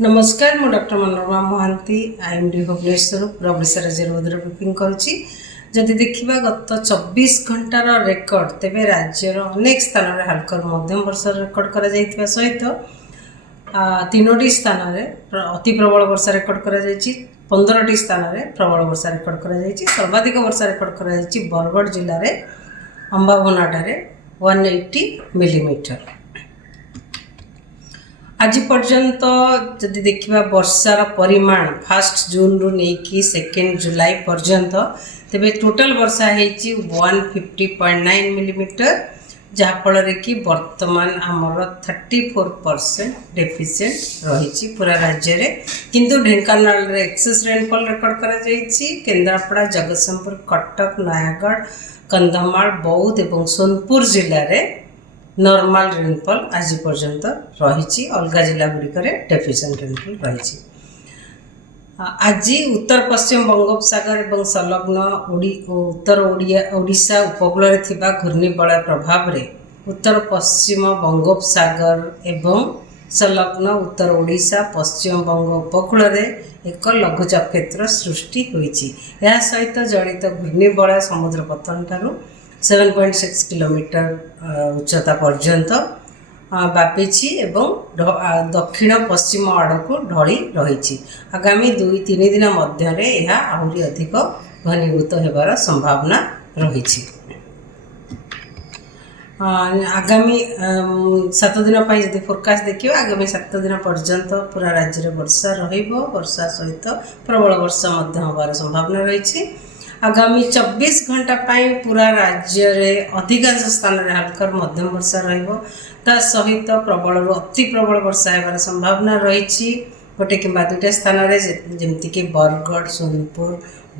नमस्कार मु doctor Manorama Mahanti IMD Bhubaneswar Odisha राज्य उदर ब्रीफिंग करुच्ची जदि देखा गत 24 घंटार रेकर्ड तेरे राज्यर अनेक स्थान में हालकर मध्यम वर्षा रेकर्ड कर सहित 3टी स्थान में अति प्रबल वर्षा रेकर्ड कर 15टी स्थान में प्रबल वर्षा रेकर्ड कर सर्वाधिक वर्षा रेकर्ड कर बरगढ़ जिले में अंबाभनाठारे 180 मिलीमीटर। आज पर्यंत जदि देखा वर्षार परिमाण 1 जून रु नहीं 2 जुलाई पर्यंत तेरे टोटल वर्षा है 150.9 मिलीमीटर जहाँफल कि वर्तमान आमर 34% डेफिसिएंट रही पूरा राज्य में। किंतु ढेंकानाल एक्सेस रेनफॉल रेकर्ड कर केन्द्रापड़ा जगतसिंहपुर कटक नयागढ़ कंधमाल बौद्ध और सोनपुर जिले में नॉर्मल रेनफॉल आज पर्यंत रही अलग जिला गुड़िक डेफिसिएंट रेनफॉल रही। आज उत्तर पश्चिम बंगोपसागर और संलग्न उत्तर ओडिशा उपकूल घूर्णिबलय प्रभाव रे उत्तर पश्चिम बंगोपसागर एवं संलग्न उत्तर ओडिशा पश्चिम बंग उपकूल एक लघुचाप क्षेत्र सृष्टि होइछि। या सहित जड़ित घूर्णिबलय समुद्र पतन ठारू 7.6 किलोमीटर उच्चता पर्यंत व्यापी एवं दक्षिण पश्चिम आड़ को ढली रही। आगामी 2-3 दिन मध्य आहरी अधिक घनीभूत होबार संभावना रही। आगामी 7 दिन जब फोरकास्ट देखिए आगामी 7 दिन पर्यंत पूरा राज्य में वर्षा वर्षा सहित प्रबल वर्षा होबार संभावना रही। आगामी 24 घंटा पूरा राज्य में अधिकांश स्थान में हल्का मध्यम वर्षा सहित प्रबल अति प्रबल वर्षा होबार संभावना रही। गोटे कि 2टा स्थान में जमीक बरगढ़ सोनपुर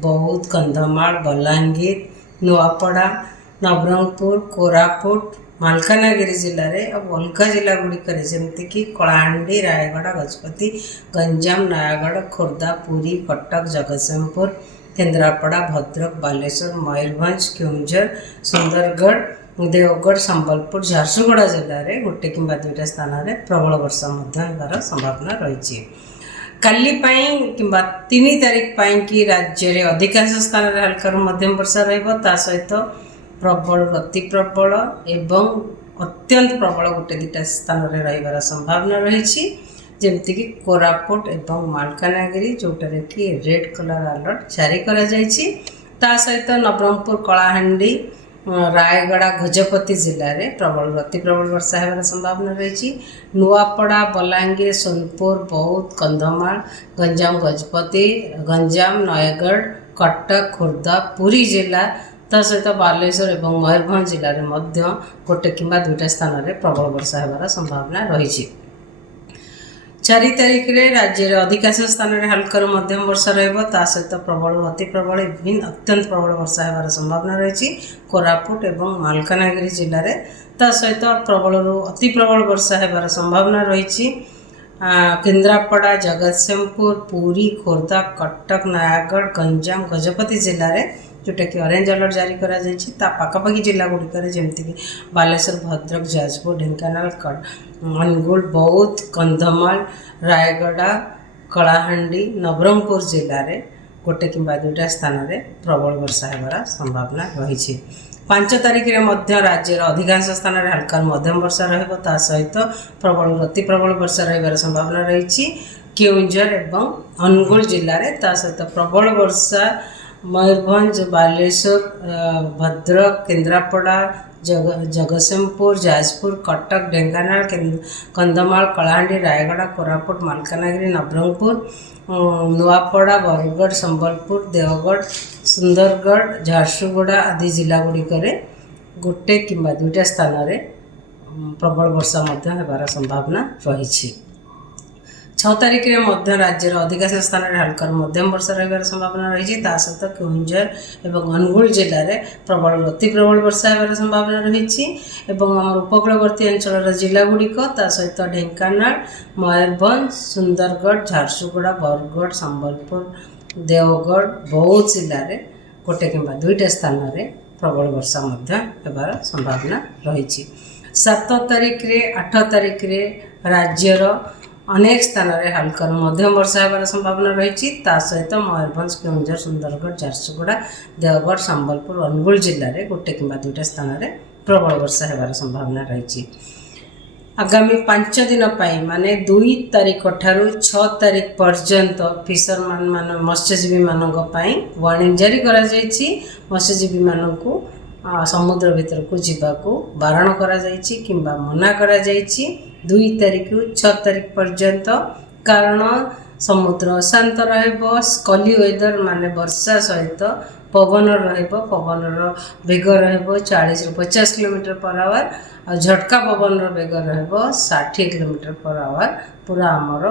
बौद्ध कंधमाल बलांगीर नुआपड़ा नवरंगपुर कोरापुट मालकानगिरी जिले में और अलग जिला गुड़िक जमीक कलाहांडी रायगढ़ गजपति गंजाम नयागढ़ खोर्धा पुरी कटक जगतसिंहपुर केन्द्रापड़ा भद्रक बालेश्वर मयूरभंज केउंझर सुंदरगढ़ देवगढ़ संबलपुर झारसुगुड़ा जिले में गोटे कि 2टा स्थान में प्रबल वर्षा होबार संभावना रही। काली कि 3 तारीख कि राज्य में अधिकांश स्थान में हल्का मध्यम वर्षा सहित प्रबल अति प्रबल एवं अत्यंत प्रबल गोटे 2टा स्थान में रही संभावना रही जमीक कोरापुट एवं मालकानगिरी जोटारे कि रेड कलर अलर्ट जारी करा सहित नवरंगपुर कलाहांडी रायगढ़ गजपति जिले में प्रबल अति प्रबल वर्षा होबार संभावना रही। नुआपड़ा बलांगीर सोनपुर बौद्ध कंधमाल गंजाम गजपति गंजाम नयागढ़ कटक खोर्धा पुरी जिला सहित बालेश्वर और मयूरभंज जिले में गोटे कि 2टा स्थान में प्रबल वर्षा होबार संभावना रही। 4 तारीख में राज्य में अधिकांश स्थान में हल्का मध्यम वर्षा सहित प्रबल अति प्रबल अत्यंत प्रबल वर्षा होबार संभावना रही। कोरापुट और मालकानगिरी जिले में सहित प्रबल अति प्रबल वर्षा होबार संभावना रही। केन्द्रापड़ा जगतसिंहपुर पुरी खोर्धा कटक नयागढ़ गंजाम गजपति जिले में जोटा कि ऑरेंज अलर्ट जारी करा पाखापाखि जिला गुड़िक जमीक बालेश्वर भद्रक जाजपुर ढेंकानाल अनुगुल बौद्ध कंधमाल रायगढ़ कलाहांडी नवरंगपुर जिले में गोटे कि 2टा स्थान में प्रबल वर्षा होबार संभावना रही। 5 तारीख में राज्य अधिकांश स्थान में हल्का मध्यम वर्षा सहित प्रबल अति प्रबल वर्षा रही संभावना रही। केउंझर और अनुगुल जिले में सहित प्रबल वर्षा मयूरभंज बालेश्वर भद्रक केन्द्रापड़ा जगतसिंहपुर जाजपुर कटक ढेंकानाल कंधमाल कलाहांडी रायगढ़ कोरापुट मालकानगिरी नवरंगपुर नुआपड़ा बरगढ़ संबलपुर देवगढ़ सुंदरगढ़ झारसुगुड़ा आदि जिला गुड़िक गोटे कि 2टा स्थान में प्रबल वर्षा होबार संभावना रही। 6 तारीख में राज्य अधिकांश स्थान में हल्का मध्यम वर्षा रही संभावना रही सहित केउंझर और अनुगुल जिले में प्रबल अति प्रबल वर्षा होबार संभावना रही। आम उपकूलवर्ती अंचल जिला गुड़िक सहित ढेंकानाल मयूरभंज सुंदरगढ़ झारसुगुड़ा बरगढ़ संबलपुर देवगढ़ बौद्ध जिले में गोटे कि 2टा स्थान में प्रबल वर्षा होबार संभावना रही। 7 तारीख 8 तारीख राज्यर ଅନେକ ସ୍ଥାନରେ ହାଲକାରୁ ମଧ୍ୟମ ବର୍ଷା ହେବାର ସମ୍ଭାବନା ରହିଛି। ତା ସହିତ ମୟୂରଭଞ୍ଜ, କେଉଁଝର, ସୁନ୍ଦରଗଡ଼, ଝାରସୁଗୁଡ଼ା, ଦେଓଗଡ଼, ସମ୍ବଲପୁର, ଅନୁଗୁଳ ଜିଲ୍ଲାରେ ଗୋଟେ କିମ୍ବା ଦୁଇଟା ସ୍ଥାନରେ ପ୍ରବଳ ବର୍ଷା ହେବାର ସମ୍ଭାବନା ରହିଛି। ଆଗାମୀ 5 ଦିନ ପାଇଁ ମାନେ 2 ତାରିଖ ଠାରୁ 6 ତାରିଖ ପର୍ଯ୍ୟନ୍ତ ମତ୍ସ୍ୟଜୀବୀମାନଙ୍କ ପାଇଁ ୱାର୍ଣ୍ଣିଂ ଜାରି କରାଯାଇଛି। ମତ୍ସ୍ୟଜୀବୀମାନଙ୍କୁ ସମୁଦ୍ର ଭିତରକୁ ଯିବାକୁ ବାରଣ କରାଯାଇଛି କିମ୍ବା ମନା କରାଯାଇଛି 2 ତାରିଖରୁ 6 ତାରିଖ ପର୍ଯ୍ୟନ୍ତ। କାରଣ ସମୁଦ୍ର ଅଶାନ୍ତ ରହିବ, ସ୍କଲି ୱେଦର ମାନେ ବର୍ଷା ସହିତ ପବନ ରହିବ। ପବନର ବେଗ ରହିବ 40ରୁ 50 କିଲୋମିଟର ପର ଆୱାର, ଆଉ ଝଟକା ପବନର ବେଗ ରହିବ 60 କିଲୋମିଟର ପର ଆୱାର ପୁରା ଆମର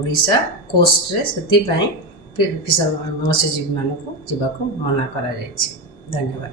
ଓଡ଼ିଶା କୋଷ୍ଟରେ। ସେଥିପାଇଁ ମତ୍ସ୍ୟଜୀବୀମାନଙ୍କୁ ଯିବାକୁ ମନା କରାଯାଇଛି। ଧନ୍ୟବାଦ।